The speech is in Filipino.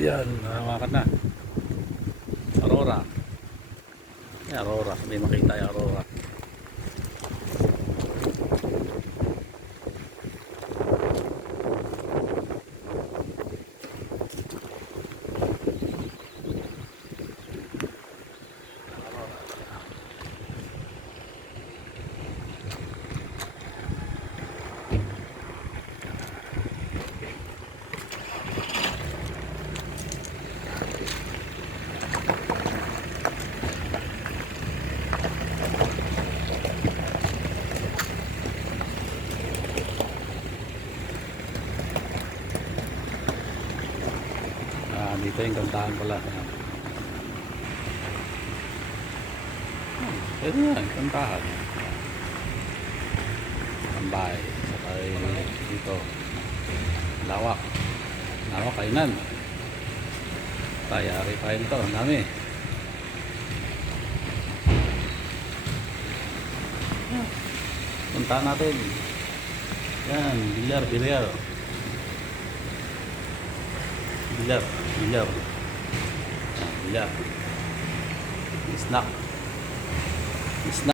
Yan, hawakan na. Aurora. Yan, Aurora. May makita yung Aurora. Dito yung kantahan pala. Pwede yan, kantahan. Tambay. Sakay dito. Lawak. Lawak kainan. Tayari pa rin to. Ang dami. Puntahan natin. Yan, bilyar, bilyar. Bilyar, bilyar. Bilyar. Snack. Snack.